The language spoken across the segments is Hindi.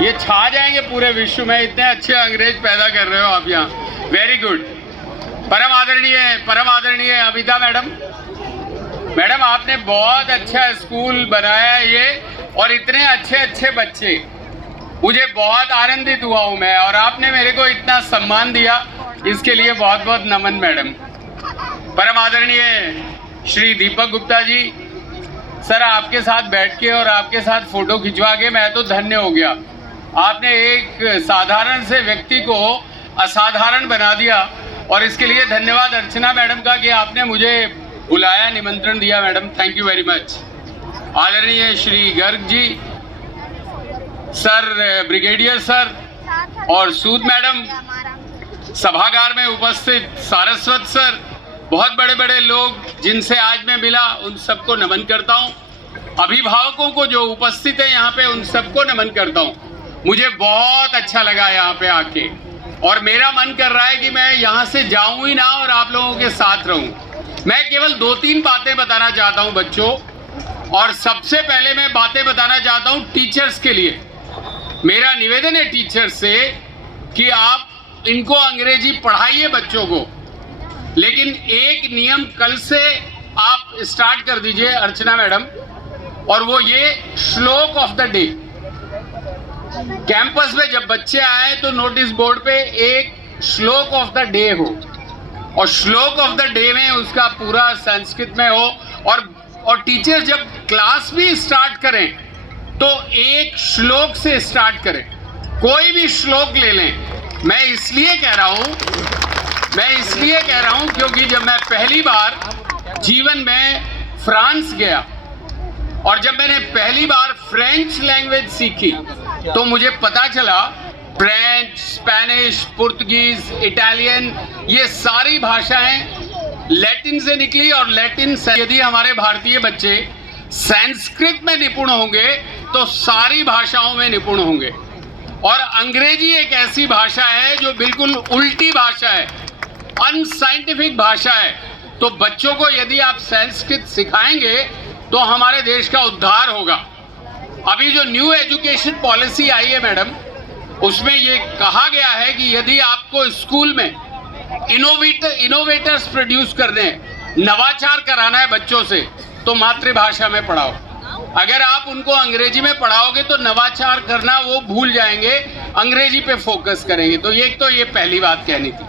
ये छा जाएंगे पूरे विश्व में, इतने अच्छे अंग्रेज पैदा कर रहे हो आप यहाँ। Very good. परम आदरणीय अमिता मैडम आपने बहुत अच्छा स्कूल बनाया है ये, और इतने अच्छे अच्छे बच्चे, मुझे बहुत आनंदित हुआ हूँ मैं, और आपने मेरे को इतना सम्मान दिया, इसके लिए बहुत बहुत नमन मैडम। परम आदरणीय श्री दीपक गुप्ता जी, सर आपके साथ बैठ के और आपके साथ फोटो खिंचवा के मैं तो धन्य हो गया। आपने एक साधारण से व्यक्ति को असाधारण बना दिया, और इसके लिए धन्यवाद अर्चना मैडम का कि आपने मुझे बुलाया, निमंत्रण दिया madam. Thank you very much. आदरणीय Shri Garg ji, sir, brigadier sir और सूद मैडम, सभागार में उपस्थित सारस्वत सर, बहुत बड़े बड़े लोग जिनसे आज मैं मिला, उन सबको नमन करता हूँ। अभिभावकों को जो उपस्थित है यहाँ पे, उन सबको नमन करता हूँ। मुझे बहुत अच्छा लगा यहाँ पे आके, और मेरा मन कर रहा है कि मैं यहाँ से जाऊँ ही ना और आप लोगों के साथ रहूँ। मैं केवल 2-3 बातें बताना चाहता हूँ बच्चों, और सबसे पहले मैं बातें बताना चाहता हूँ टीचर्स के लिए। मेरा निवेदन है टीचर्स से कि आप इनको अंग्रेजी पढ़ाइए बच्चों को, लेकिन एक नियम कल से आप स्टार्ट कर दीजिए अर्चना मैडम, और वो ये श्लोक ऑफ द डे। कैंपस में जब बच्चे आए तो नोटिस बोर्ड पे एक श्लोक ऑफ द डे हो, और श्लोक ऑफ द डे में उसका पूरा संस्कृत में हो, और टीचर जब क्लास भी स्टार्ट करें तो एक श्लोक से स्टार्ट करें, कोई भी श्लोक ले लें। मैं इसलिए कह रहा हूं क्योंकि जब मैं पहली बार जीवन में फ्रांस गया, और जब मैंने पहली बार फ्रेंच लैंग्वेज सीखी, तो मुझे पता चला फ्रेंच, स्पेनिश, पुर्तगीज, इटालियन, ये सारी भाषाएं लैटिन से निकली, और लैटिन से यदि हमारे भारतीय बच्चे संस्कृत में निपुण होंगे तो सारी भाषाओं में निपुण होंगे। और अंग्रेजी एक ऐसी भाषा है जो बिल्कुल उल्टी भाषा है, अनसाइंटिफिक भाषा है। तो बच्चों को यदि आप संस्कृत सिखाएंगे तो हमारे देश का उद्धार होगा। अभी जो न्यू एजुकेशन पॉलिसी आई है मैडम, उसमें ये कहा गया है कि यदि आपको स्कूल में इनोवेटर्स प्रोड्यूस करने हैं, नवाचार कराना है बच्चों से, तो मातृभाषा में पढ़ाओ। अगर आप उनको अंग्रेजी में पढ़ाओगे तो नवाचार करना वो भूल जाएंगे, अंग्रेजी पे फोकस करेंगे। तो ये पहली बात कहनी थी।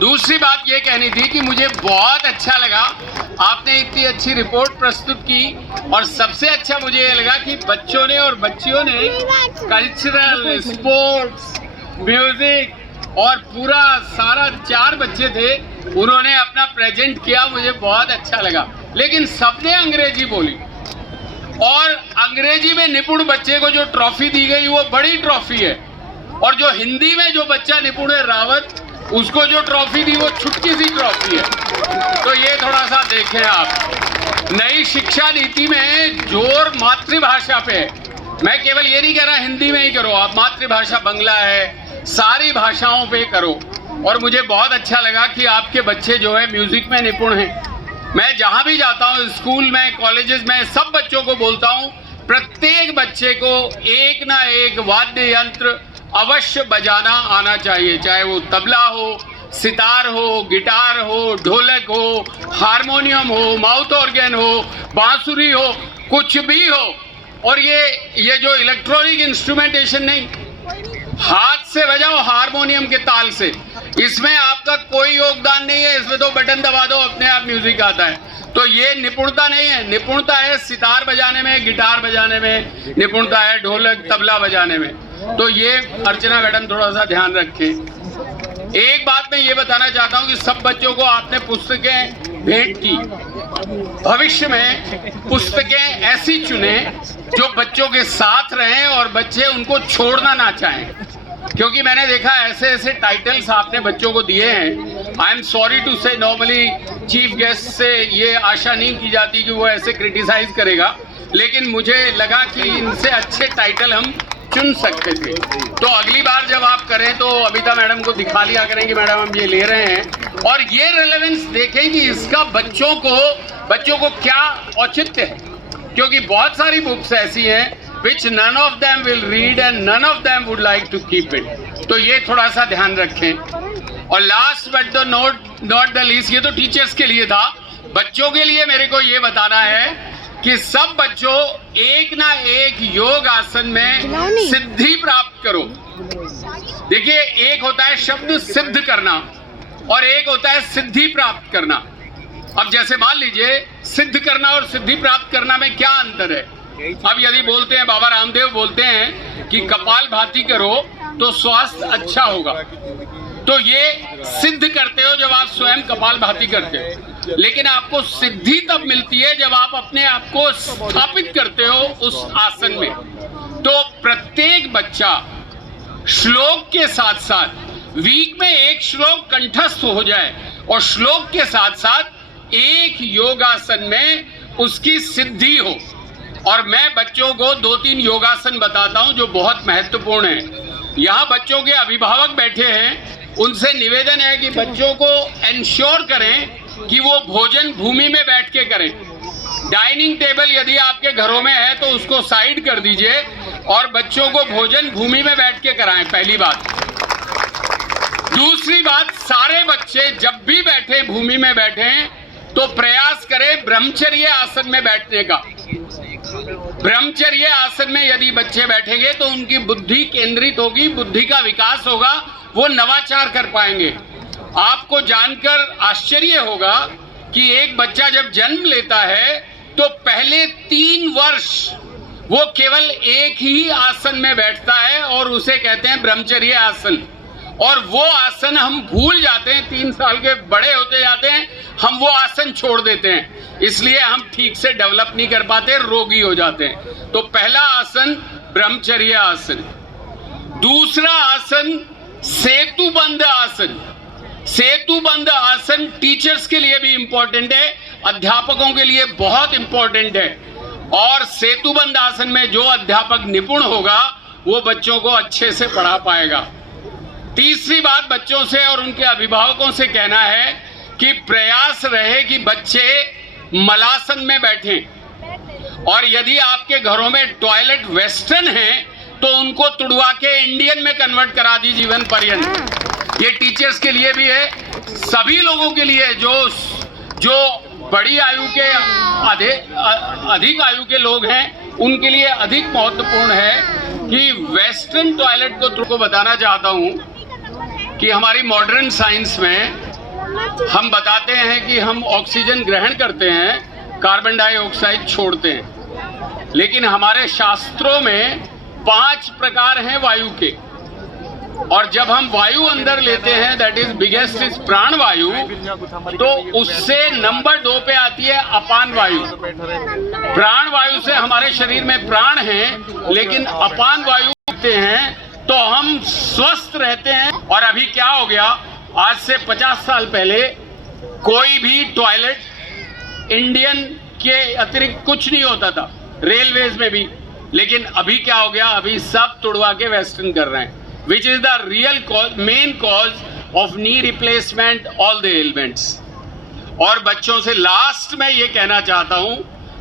दूसरी बात ये कहनी थी कि मुझे बहुत अच्छा लगा आपने इतनी अच्छी रिपोर्ट प्रस्तुत की, और सबसे अच्छा मुझे ये लगा कि बच्चों ने और बच्चियों ने कल्चरल, स्पोर्ट्स, म्यूजिक और पूरा सारा 4 बच्चे थे, उन्होंने अपना प्रेजेंट किया, मुझे बहुत अच्छा लगा। लेकिन सबने अंग्रेजी बोली, और अंग्रेजी में निपुण बच्चे को जो ट्रॉफी दी गई वो बड़ी ट्रॉफी है, और जो हिंदी में जो बच्चा निपुण है रावत, उसको जो ट्रॉफी दी वो छुटकी सी ट्रॉफी है। तो ये थोड़ा सा देखें आप। नई शिक्षा नीति में जोर मातृभाषा पे है। मैं केवल ये नहीं कह रहा हिंदी में ही करो, आप मातृभाषा बंगला है, सारी भाषाओं पे करो। और मुझे बहुत अच्छा लगा कि आपके बच्चे जो है म्यूजिक में निपुण हैं। मैं जहाँ भी जाता हूँ, स्कूल में, कॉलेजेस में, सब बच्चों को बोलता हूँ, प्रत्येक बच्चे को एक ना एक वाद्य यंत्र अवश्य बजाना आना चाहिए, चाहे वो तबला हो, सितार हो, गिटार हो, ढोलक हो, हारमोनियम हो, माउथ ऑर्गन हो, बांसुरी हो, कुछ भी हो। और ये जो इलेक्ट्रॉनिक इंस्ट्रूमेंटेशन नहीं, हाथ से बजाओ हारमोनियम के ताल से, इसमें आपका कोई योगदान नहीं है। इसमें तो बटन दबा दो, अपने आप म्यूजिक आता है। तो ये निपुणता नहीं है। निपुणता है सितार बजाने में, गिटार बजाने में निपुणता है, ढोलक, तबला बजाने में। तो ये अर्चना मैडम थोड़ा सा ध्यान रखें। एक बात मैं ये बताना चाहता हूँ कि सब बच्चों को आपने पुस्तकें भेंट की। भविष्य में पुस्तकें ऐसी चुने जो बच्चों के साथ रहें और बच्चे उनको छोड़ना ना चाहें, क्योंकि मैंने देखा ऐसे टाइटल्स आपने बच्चों को दिए हैं। आई एम सॉरी टू से, नॉर्मली चीफ गेस्ट से ये आशा नहीं की जाती कि वो ऐसे क्रिटिसाइज करेगा, लेकिन मुझे लगा कि इनसे अच्छे टाइटल हम चुन सकते थे। तो अगली बार जब आप करें तो अमिता मैडम को दिखा लिया करेंगे, मैडम हम ये ले रहे हैं, और ये रेलेवेंस देखें कि इसका बच्चों को क्या औचित्य है। क्योंकि बहुत सारी बुक्स ऐसी हैं which none of them will read and none of them would like to keep it. तो ये थोड़ा सा ध्यान रखें। और last but the not the least, ये तो टीचर्स के लिए था, बच्चों के लिए मेरे को ये बताना है कि सब बच्चों एक ना एक योग आसन में सिद्धि प्राप्त करो। देखिए, एक होता है शब्द सिद्ध करना और एक होता है सिद्धि प्राप्त करना। अब जैसे मान लीजिए, सिद्ध करना और सिद्धि प्राप्त करना में क्या अंतर है? अब यदि बोलते हैं, बाबा रामदेव बोलते हैं कि कपाल भाती करो तो स्वास्थ्य अच्छा होगा, तो ये सिद्ध करते हो जब आप स्वयं कपाल भाती करते हो। लेकिन आपको सिद्धि तब मिलती है जब आप अपने आप को स्थापित करते हो उस आसन में। तो प्रत्येक बच्चा श्लोक के साथ साथ वीक में एक श्लोक कंठस्थ हो जाए और श्लोक के साथ साथ एक योगासन में उसकी सिद्धि हो। और मैं बच्चों को 2-3 योगासन बताता हूं जो बहुत महत्वपूर्ण है। यहाँ बच्चों के अभिभावक बैठे हैं, उनसे निवेदन है कि बच्चों को एंश्योर करें कि वो भोजन भूमि में बैठ के करें। डाइनिंग टेबल यदि आपके घरों में है तो उसको साइड कर दीजिए और बच्चों को भोजन भूमि में बैठ के कराएं, पहली बात। दूसरी बात, सारे बच्चे जब भी बैठे भूमि में बैठे तो प्रयास करें ब्रह्मचर्य आसन में बैठने का। ब्रह्मचर्य आसन में यदि बच्चे बैठेंगे तो उनकी बुद्धि केंद्रित होगी, बुद्धि का विकास होगा, वो नवाचार कर पाएंगे। आपको जानकर आश्चर्य होगा कि एक बच्चा जब जन्म लेता है तो पहले 3 वर्ष वो केवल एक ही आसन में बैठता है और उसे कहते हैं ब्रह्मचर्य आसन। और वो आसन हम भूल जाते हैं, 3 साल के बड़े होते जाते हैं, हम वो आसन छोड़ देते हैं, इसलिए हम ठीक से डेवलप नहीं कर पाते, रोगी हो जाते हैं। तो पहला आसन ब्रह्मचर्य आसन। दूसरा आसन सेतुबंध आसन। सेतुबंध आसन टीचर्स के लिए भी इंपॉर्टेंट है, अध्यापकों के लिए बहुत इंपॉर्टेंट है। और सेतुबंध आसन में जो अध्यापक निपुण होगा वो बच्चों को अच्छे से पढ़ा पाएगा। तीसरी बात, बच्चों से और उनके अभिभावकों से कहना है कि प्रयास रहे कि बच्चे मलासन में बैठें। और यदि आपके घरों में टॉयलेट वेस्टर्न है तो उनको तुड़वा के इंडियन में कन्वर्ट करा दी जीवन पर्यंत। ये टीचर्स के लिए भी है, सभी लोगों के लिए जो बड़ी आयु के अधिक आयु के लोग हैं उनके लिए अधिक महत्वपूर्ण है कि वेस्टर्न टॉयलेट को तुमको बताना चाहता हूं कि हमारी मॉडर्न साइंस में हम बताते हैं कि हम ऑक्सीजन ग्रहण करते हैं, कार्बन डाइऑक्साइड छोड़ते हैं। लेकिन हमारे शास्त्रों में 5 प्रकार हैं वायु के, और जब हम वायु अंदर लेते हैं, दैट इज बिगेस्ट इज प्राण वायु, तो उससे नंबर 2 पे आती है अपान वायु। प्राण वायु से हमारे शरीर में प्राण हैं, लेकिन अपान वायु लेते हैं तो हम स्वस्थ रहते हैं। और अभी क्या हो गया, आज से 50 साल पहले कोई भी टॉयलेट इंडियन के अतिरिक्त कुछ नहीं होता था, रेलवेज में भी। लेकिन अभी क्या हो गया, अभी सब तुड़वा के वेस्टर्न कर रहे हैं, which is the real cause, main cause of knee replacement, all the ailments। और बच्चों से लास्ट में ये कहना चाहता हूं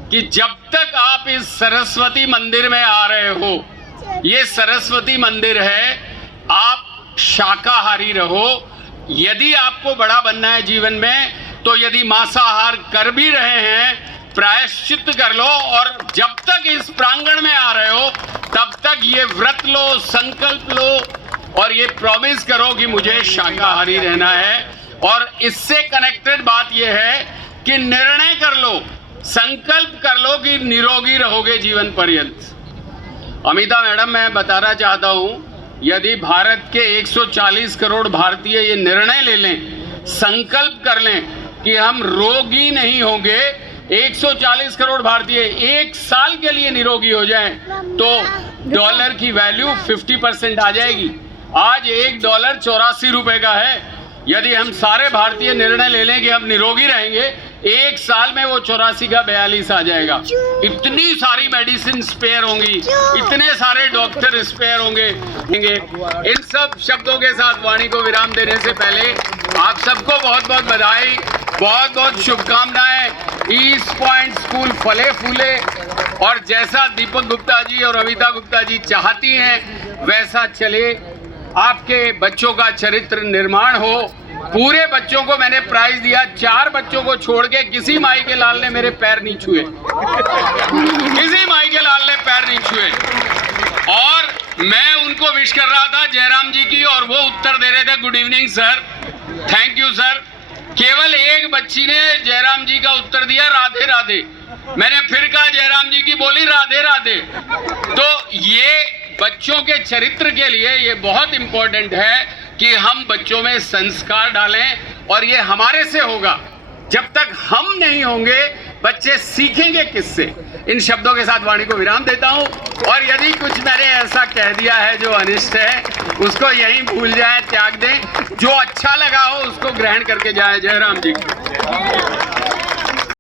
कि जब तक आप इस सरस्वती मंदिर में आ रहे हो, ये सरस्वती मंदिर है, आप शाकाहारी रहो। यदि आपको बड़ा बनना है जीवन में, तो यदि मांसाहार कर भी रहे हैं, प्रायश्चित कर लो। और जब तक इस प्रांगण में आ रहे हो तब तक ये व्रत लो, संकल्प लो और ये प्रॉमिस करो कि मुझे शाकाहारी रहना है। और इससे कनेक्टेड बात ये है कि निर्णय कर लो, संकल्प कर लो कि निरोगी रहोगे जीवन पर्यंत। अमिता मैडम, मैं बताना चाहता हूं, यदि भारत के 140 करोड़ भारतीय ये निर्णय ले लें, संकल्प कर लें कि हम रोगी नहीं होंगे, 140 करोड़ भारतीय 1 साल के लिए निरोगी हो जाएं, तो डॉलर की वैल्यू 50% आ जाएगी। आज $1 84 रुपए का है यदि हम सारे भारतीय निर्णय ले लें कि हम निरोगी रहेंगे, 1 साल में वो 84 का 42 आ जाएगा। इतनी सारी मेडिसिन स्पेयर होंगी, इतने सारे डॉक्टर स्पेयर होंगे। इन सब शब्दों के साथ वाणी को विराम देने से पहले आप सबको बहुत बहुत बधाई, बहुत बहुत शुभकामनाएं। ईस्ट पॉइंट स्कूल फले फूले और जैसा दीपक गुप्ता जी और अमिता गुप्ता जी चाहती हैं वैसा चले, आपके बच्चों का चरित्र निर्माण हो। पूरे बच्चों को मैंने प्राइज दिया, 4 बच्चों को छोड़ के किसी माई के लाल ने मेरे पैर नहीं छुए, किसी माई के लाल ने पैर नहीं छुए। और मैं उनको विश कर रहा था जयराम जी की, और वो उत्तर दे रहे थे good evening sir, thank you sir. केवल एक बच्ची ने जयराम जी का उत्तर दिया राधे राधे। मैंने फिर कहा जयराम जी की बोली राधे राधे। तो ये बच्चों के चरित्र के लिए ये बहुत इंपॉर्टेंट है कि हम बच्चों में संस्कार डालें, और ये हमारे से होगा। जब तक हम नहीं होंगे बच्चे सीखेंगे किससे। इन शब्दों के साथ वाणी को विराम देता हूं, और यदि कुछ मैंने ऐसा कह दिया है जो अनिष्ट है उसको यहीं भूल जाएं, त्याग दें। जो अच्छा लगा हो उसको ग्रहण करके जाए। जय राम जी।